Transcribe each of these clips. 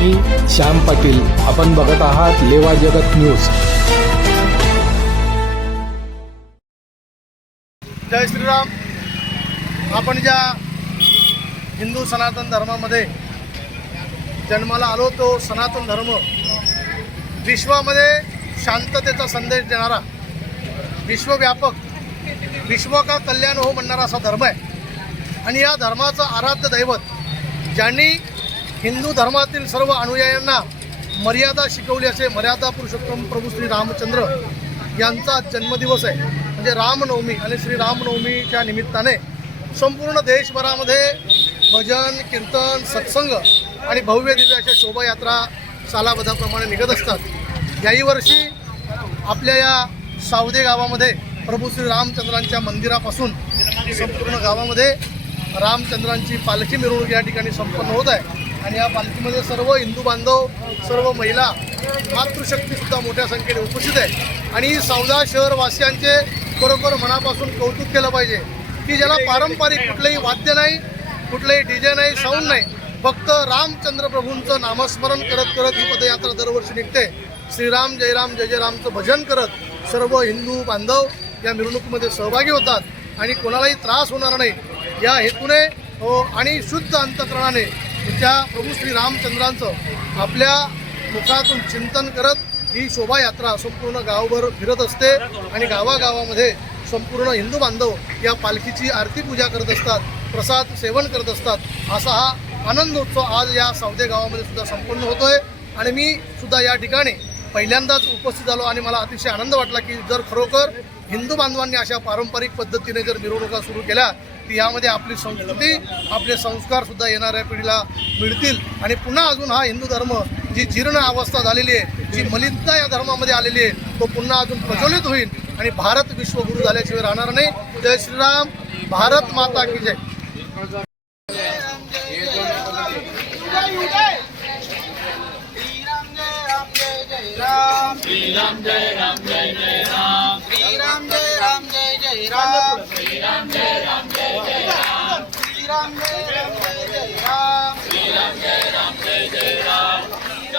मी श्याम पाटील. आपण बघत आहात लेवा जगत न्यूज. जय श्रीराम. आपण ज्या हिंदू सनातन धर्मामध्ये जन्माला आलो तो सनातन धर्म विश्वामध्ये शांततेचा संदेश देणारा विश्वव्यापक विश्व का कल्याण हो म्हणणारा असा धर्म आहे. आणि या धर्माचं आराध्य दैवत ज्यांनी हिंदू धर्मातील सर्व अनुयायांना मर्यादा शिकवली असे मर्यादा पुरुषोत्तम प्रभू श्री रामचंद्र यांचा जन्मदिवस आहे. म्हणजे रामनवमी आणि श्री रामनवमीच्या निमित्ताने संपूर्ण देशभरामध्ये भजन कीर्तन सत्संग आणि भव्य दिव्य अशा शोभायात्रा सालाबदाप्रमाणे निघत असतात. याही वर्षी आपल्या या सावदे गावामध्ये प्रभू श्री रामचंद्रांच्या मंदिरापासून संपूर्ण गावामध्ये रामचंद्रांची पालखी मिरवणूक या ठिकाणी संपन्न होत आहे. आणि या पालखीमध्ये सर्व हिंदू बांधव सर्व महिला मातृशक्तीसुद्धा मोठ्या संख्येने उपस्थित आहे. आणि सावदा शहरवासियांचे खरोखर मनापासून कौतुक केलं पाहिजे की ज्याला पारंपरिक कुठलंही वाद्य नाही कुठलंही डीजे नाही साऊंड नाही फक्त रामचंद्र प्रभूंचं नामस्मरण करत करत ही पदयात्रा दरवर्षी निघते. श्रीराम जयराम जय जय रामचं भजन करत सर्व हिंदू बांधव या मिरवणुकीमध्ये सहभागी होतात. आणि कोणालाही त्रास होणार नाही. या हेतूने हो आणि शुद्ध अंतकरणाने त्या प्रभू श्री रामचंद्रांचं आपल्या मुखातून चिंतन करत ही शोभायात्रा संपूर्ण गावभर फिरत असते आणि गावागावामध्ये संपूर्ण हिंदू बांधव या पालखीची आरती पूजा करत असतात प्रसाद सेवन करत असतात. असा हा आनंदोत्सव आज या सावदे गावामध्ये सुद्धा संपन्न होतोय. आणि मी सुद्धा या ठिकाणी पहिल्यांदाच उपस्थित झालो आणि मला अतिशय आनंद वाटला की जर खरोखर हिंदू बांधवांनी अशा पारंपरिक पद्धतीने जर मिरवणुका सुरू केल्या तर यामध्ये आपली संस्कृती आपले संस्कार सुद्धा येणाऱ्या पिढीला मिळतील. आणि पुन्हा अजून हा हिंदू धर्म जी जीर्ण अवस्था झालेली आहे जी मलिनता या धर्मामध्ये आलेली आहे तो पुन्हा अजून प्रज्वलित होईल आणि भारत विश्वगुरु झाल्याशिवाय राहणार नाही. जय श्रीराम भारत माता की जय. श्रीराम जय राम जय जय राम. श्रीराम जय राम जय जय राम.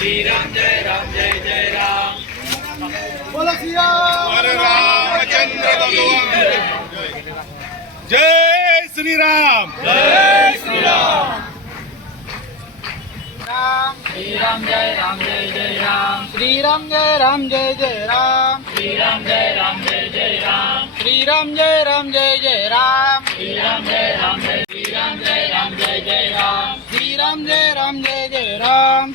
श्रीराम जय राम जय जय राम रामचंद्र भगवान जय श्रीराम। राम। श्रीराम जय राम जय जय राम। श्रीराम जय राम जय जय राम। श्रीराम जय राम जय जय राम। श्रीराम जय राम जय जय राम। श्रीराम जय राम जय श्रीराम जय राम जय जय राम। श्रीराम जय राम जय जय Ram.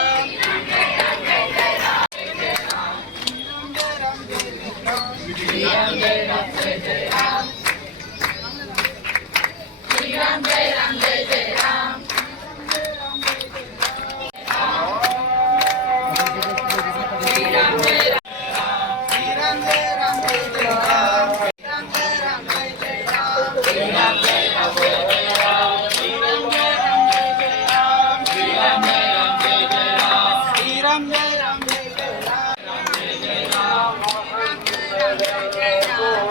Ram Jai Yeah.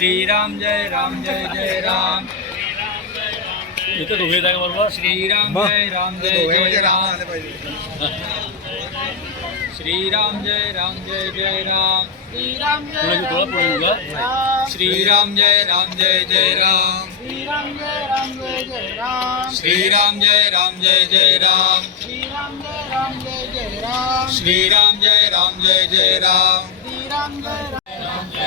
Shriram जय राम जय जय राम इथं दोघे जागा बरोबर श्रीराम जय राम जय जय राम श्रीराम जय राम जय जय राम श्रीराम जय पुढे श्रीराम राम जय जय राम श्रीराम जय राम जय जय राम श्रीराम जय राम जय जय राम श्रीराम जय राम जय जय राम श्रीराम जय राम जय Shriram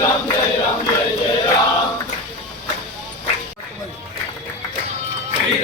Ram Jai Ram Jai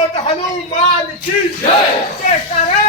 पवन सुत हनुमान की जय जय करे